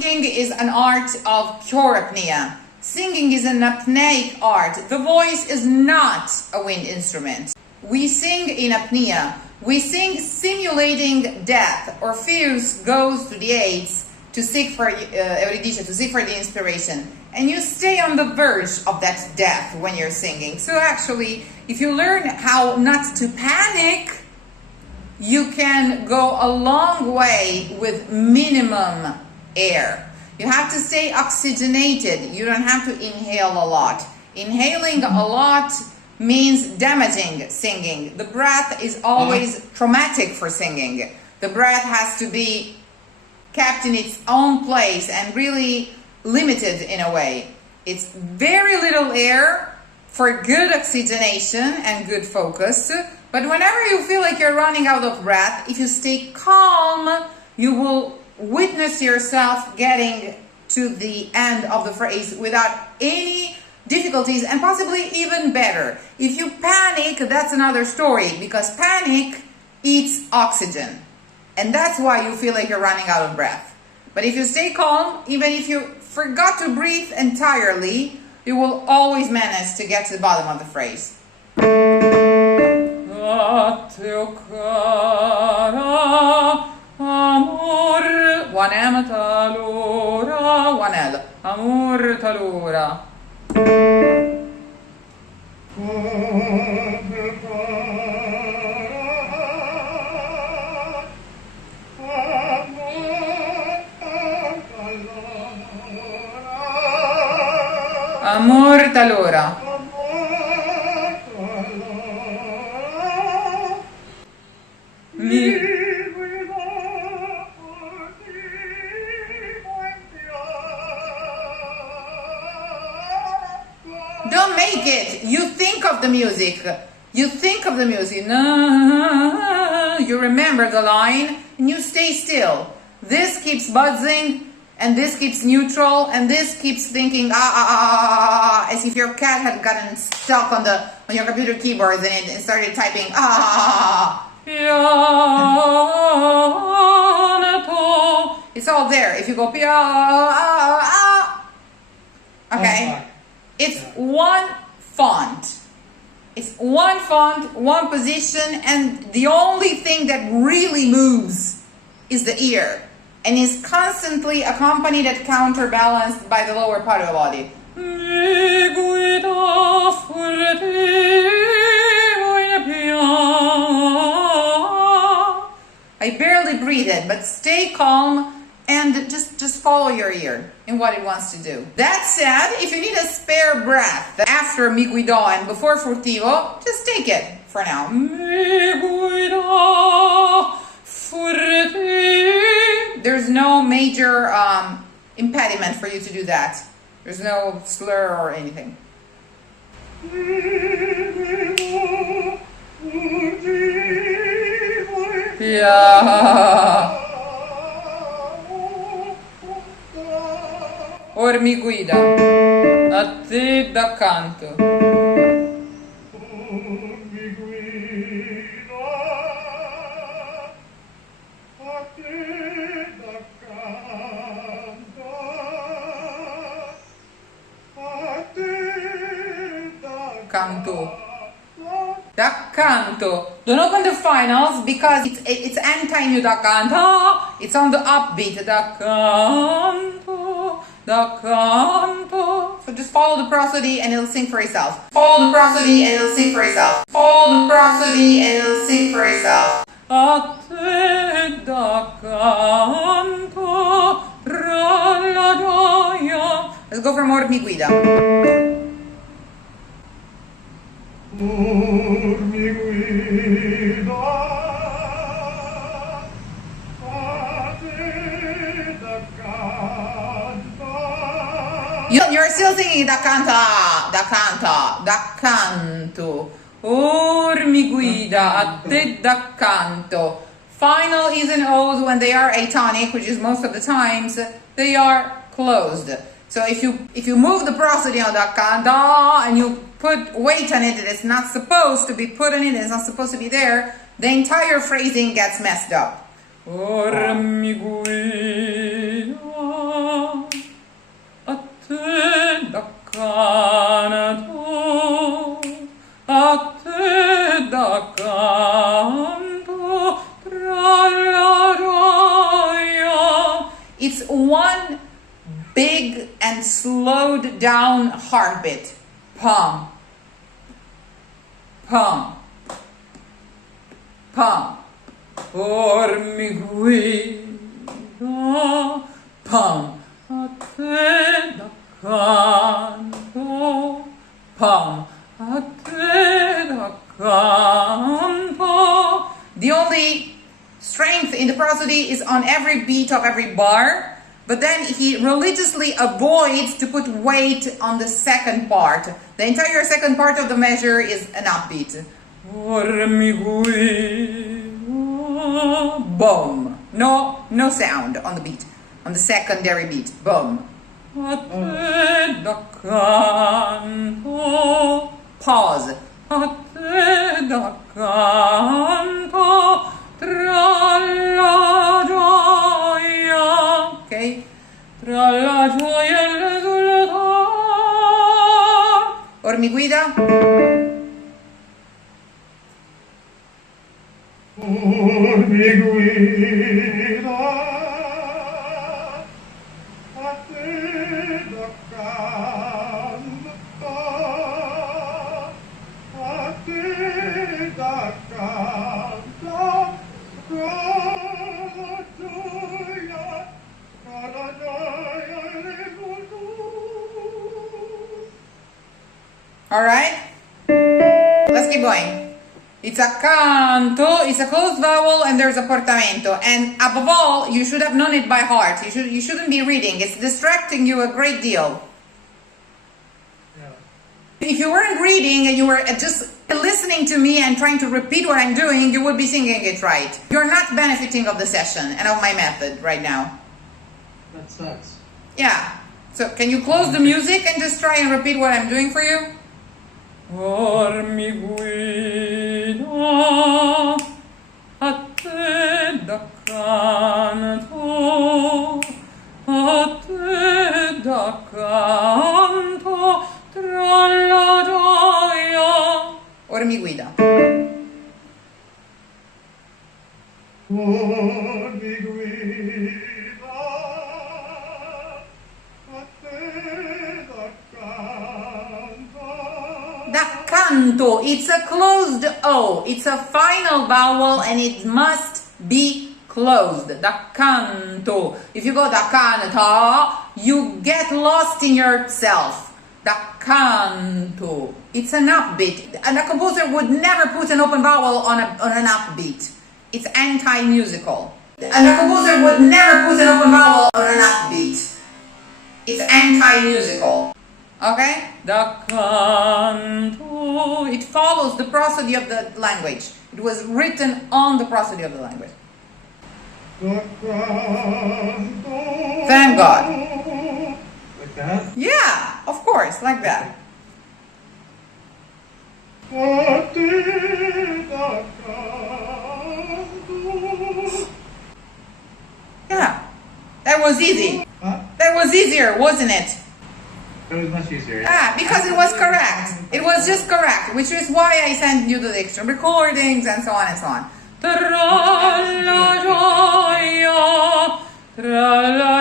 Singing is an art of choropnea. Singing is an apneic art. The voice is not a wind instrument. We sing in apnea. We sing simulating death. Orpheus goes to the Hades to seek for Eurydice, to seek for the inspiration. And you stay on the verge of that death when you're singing. So actually, if you learn how not to panic, you can go a long way with minimum air. You have to stay oxygenated. You don't have to inhale a lot. Inhaling a lot means damaging singing. The breath is always traumatic for singing. The breath has to be kept in its own place and really limited in a way. It's very little air for good oxygenation and good focus. But whenever you feel like you're running out of breath, if you stay calm, you will witness yourself getting to the end of the phrase without any difficulties, and possibly even better. If you panic, that's another story, because panic eats oxygen, and that's why you feel like you're running out of breath. But if you stay calm, even if you forgot to breathe entirely, you will always manage to get to the bottom of the phrase. One M talora, one L. Amor talora. Amor talora. Don't make it. You think of the music. You think of the music. You remember the line and you stay still. This keeps buzzing and this keeps neutral and this keeps thinking as if your cat had gotten stuck on your computer keyboards and it started typing It's all there. If you go okay. It's one font. It's one font, one position, and the only thing that really moves is the ear, and is constantly accompanied and counterbalanced by the lower part of the body. I barely breathed, but stay calm and just follow your ear in what it wants to do. That said, if you need a spare breath after mi guidò and before furtivo, just take it for now. Mi guidò furtivo. There's no major impediment for you to do that. There's no slur or anything. Yeah. Or mi guida, a te d'accanto. Canto. D'accanto. Don't open the finals because it's anti-mu d'accanto. It's on the upbeat. D'accanto. Da canto. So just follow the prosody and it'll sing for itself. Follow the prosody and it'll sing for itself. Follow the prosody and it'll sing for itself. A te da canto tra la gioia. Let's go for more mi guida. Mi guida. You're still singing da canta, da canta, da canto. Or mi guida, a te da canto. Final E's and O's, when they are atonic, which is most of the times, they are closed. So if you move the prosody on da canta and you put weight on it that it's not supposed to be put on it, it's not supposed to be there, the entire phrasing gets messed up. Or mi guida a te da canto, a te da canto, tra la gioia. It's one big and slowed down heartbeat. Pum, pum, pum. Por mi guida, pum, a te da canto, pum, a te da canto. The only strength in the prosody is on every beat of every bar, but then he religiously avoids to put weight on the second part. The entire second part of the measure is an upbeat. Por mi guida. Boom. No sound on the beat, on the secondary beat. Boom. A te da canto. Pause. A te da canto, tra la gioia. Okay? Tra la gioia e l'esultar. Or mi guida. Por mi guida, a te da canto, a te da canto, tra la gioia e l'esultar. All right? Let's keep going. It's a canto, it's a closed vowel, and there's a portamento. And above all, you should have known it by heart. You shouldn't be reading. It's distracting you a great deal. Yeah. If you weren't reading and you were just listening to me and trying to repeat what I'm doing, you would be singing it right. You're not benefiting of the session and of my method right now. That sucks. Yeah. So can you close the music and just try and repeat what I'm doing for you? Or mi guida, a te da canto, a te da canto, tra la gioia. Or mi guida. Por mi guida, a te da canto. Da canto, it's a closed O. It's a final vowel and it must be closed. Da canto. If you go da canta, you get lost in yourself. Da canto. It's an upbeat. And a composer would never put an open vowel on an upbeat. It's anti-musical. And a composer would never put an open vowel on an upbeat. It's anti-musical. Okay? Da canto. It follows the prosody of the language. It was written on the prosody of the language. Da canto. Thank God. Like that? Yeah, of course, like that. A te da canto. Yeah. That was easy. Huh? That was easier, wasn't it? It was much easier. Ah, because it was correct. It was just correct, which is why I sent you the extra recordings and so on and so on. Tra la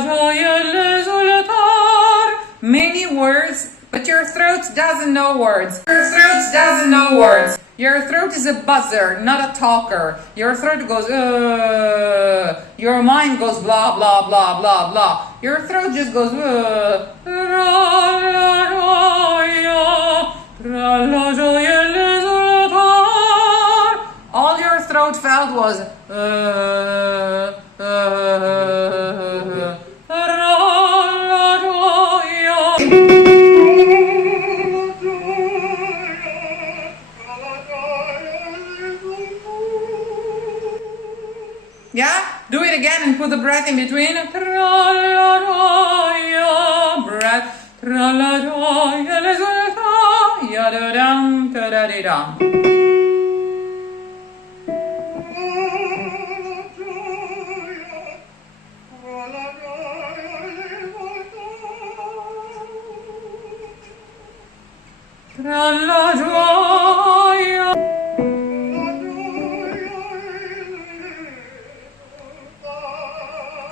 gioia l'esultar. Many words, but your throat doesn't know words. Your throat doesn't know words. Your throat is a buzzer, not a talker. Your throat goes, your mind goes blah, blah, blah, blah, blah. Your throat just goes, all your throat felt was, yeah? Do it again and put the breath in between. Breath. Yadadam. tra la gioia.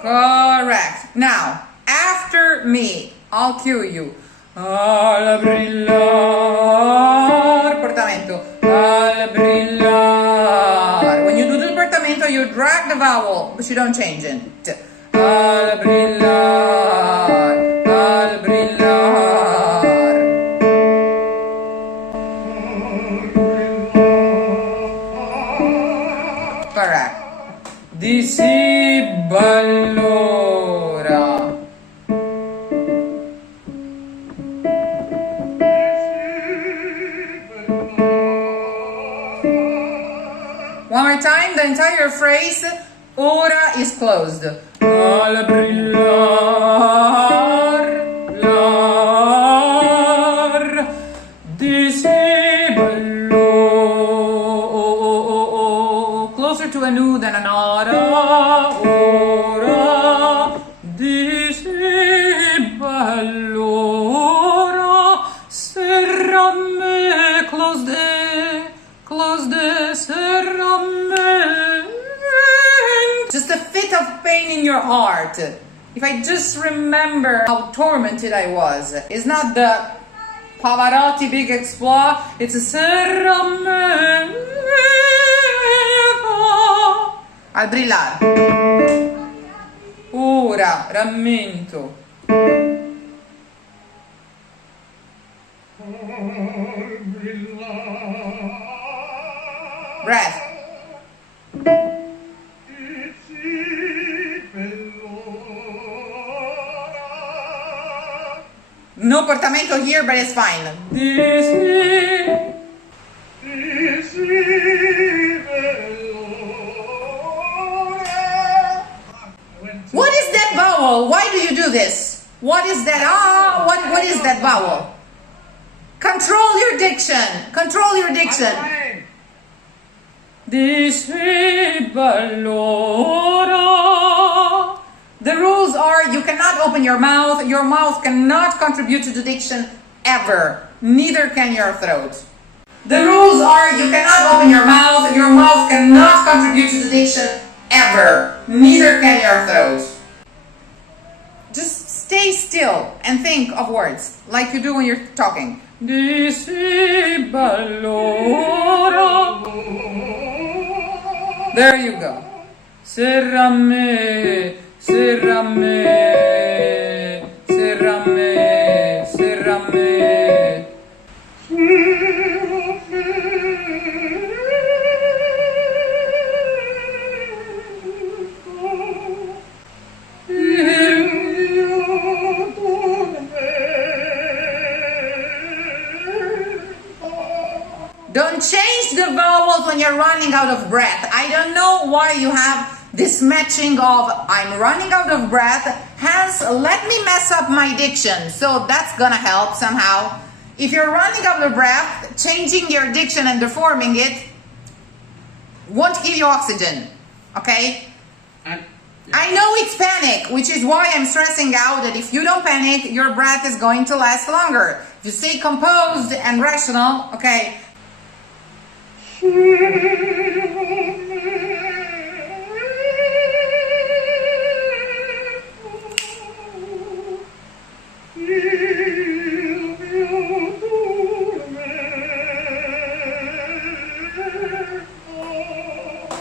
Correct. Now, after me, I'll cue you. Al brillar, portamento. Al brillar. When you do the portamento, you drag the vowel, but you don't change it. Al brillar, al brillar. Correct. Di si ballora. One more time, the entire phrase, ora is closed. Al brillar, lar, di si ballo. Closer to a nu than an ora, ora, di si ballora, serrame, close the serrame. Just a fit of pain in your heart. If I just remember how tormented I was. It's not the Pavarotti big exploit, it's a serrame. Al brillar. Ora, rammento. Breath. No portamento here, but it's fine. What is that vowel? Why do you do this? What is that? What is that vowel? Control your diction. Control your diction. The rules are you cannot open your mouth. Your mouth cannot contribute to the diction ever. Neither can your throat. The rules are you cannot open your mouth. Your mouth cannot contribute to the diction ever. Neither can your throat. Just stay still and think of words like you do when you're talking. Di si ballora. There you go. Serrame, serrame, serrame, serrame. Don't change the vowels when you're running out of breath. I don't know why you have this matching of I'm running out of breath, hence let me mess up my diction. So that's gonna help somehow. If you're running out of breath, changing your diction and deforming it won't give you oxygen, okay? I know it's panic, which is why I'm stressing out that if you don't panic, your breath is going to last longer. If you stay composed and rational, okay?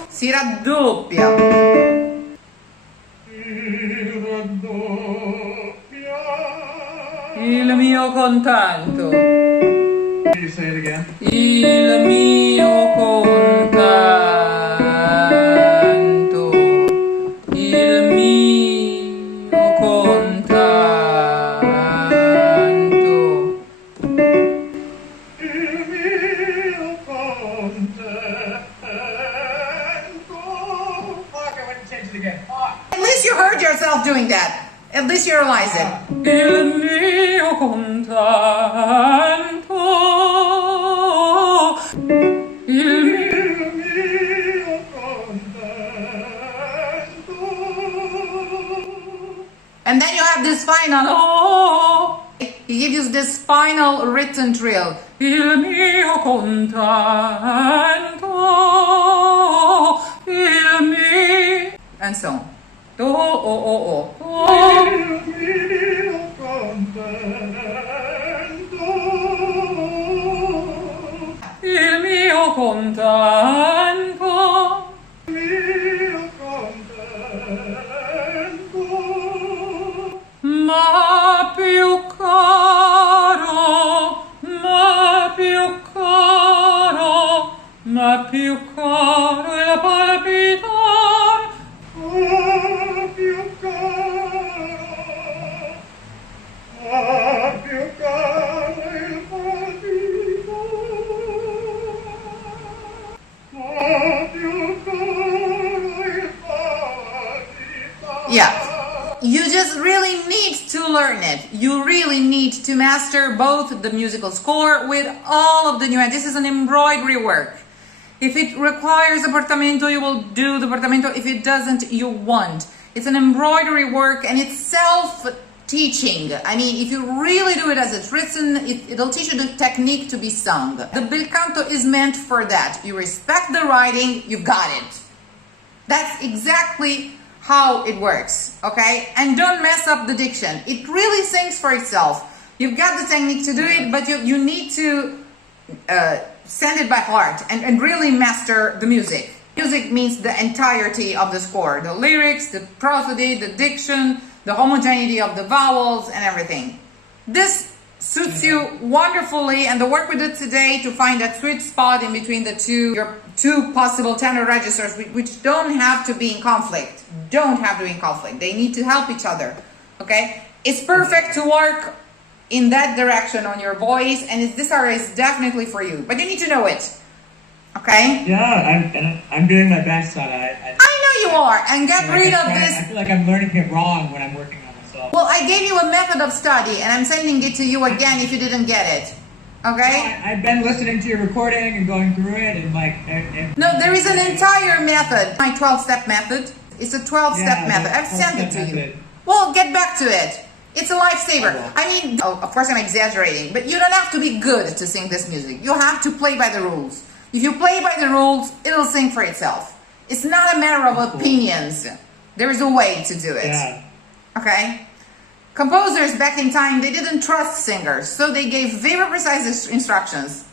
Si raddoppia. Il mio contanto. Can you say it again? Il mio contanto. Il mio contanto. Il mio contanto. Fuck, I went and changed it again. Fuck. At least you heard yourself doing that. At least you realize it. Il mio contanto. Il mio contanto. And then you have this final oh. he gives you this final written trill. Il mio contento, il mio, and so on. Do, oh, oh, oh. Il mio contento. Ma più caro, ma più caro, ma più caro è la palpitare. Ma più caro, ma più caro il palpitare. Ma più caro il palpitare. Yeah. You just really need to learn it. You really need to master both the musical score with all of the nuances. This is an embroidery work. If it requires a portamento, you will do the portamento. If it doesn't, you won't. It's an embroidery work and it's self-teaching. I mean, if you really do it as it's written, it'll teach you the technique to be sung. The Belcanto is meant for that. You respect the writing, you've got it. That's exactly how it works, okay? And don't mess up the diction. It really sings for itself. You've got the technique to do it, but you need to send it by heart and really master the music. Music means the entirety of the score. The lyrics, the prosody, the diction, the homogeneity of the vowels and everything. This suits you wonderfully, and the work we did today to find that sweet spot in between your two possible tenor registers, which don't have to be in conflict. Don't have to be in conflict. They need to help each other. Okay, it's perfect to work in that direction on your voice, and this aria is definitely for you. But you need to know it. Okay? Yeah, I'm doing my best, Sara. I know you are, and get rid of this. I feel like I'm learning it wrong when I'm working on myself. Well, I gave you a method of study, and I'm sending it to you again if you didn't get it. Okay? I've been listening to your recording and going through it, and like... No, there is an entire method. My 12-step method. It's a 12-step method. I've sent it to you. Well, get back to it. It's a lifesaver. I mean, of course I'm exaggerating, but you don't have to be good to sing this music. You have to play by the rules. If you play by the rules, it'll sing for itself. It's not a matter of opinions. There is a way to do it. Yeah. Okay? Composers back in time, they didn't trust singers, so they gave very precise instructions.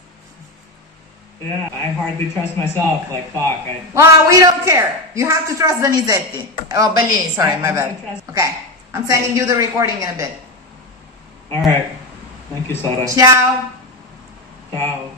Yeah, I hardly trust myself, like fuck. Well, we don't care. You have to trust Donizetti. Oh, Bellini, sorry, my bad. Okay, I'm sending you the recording in a bit. Alright. Thank you, Sara. Ciao. Ciao.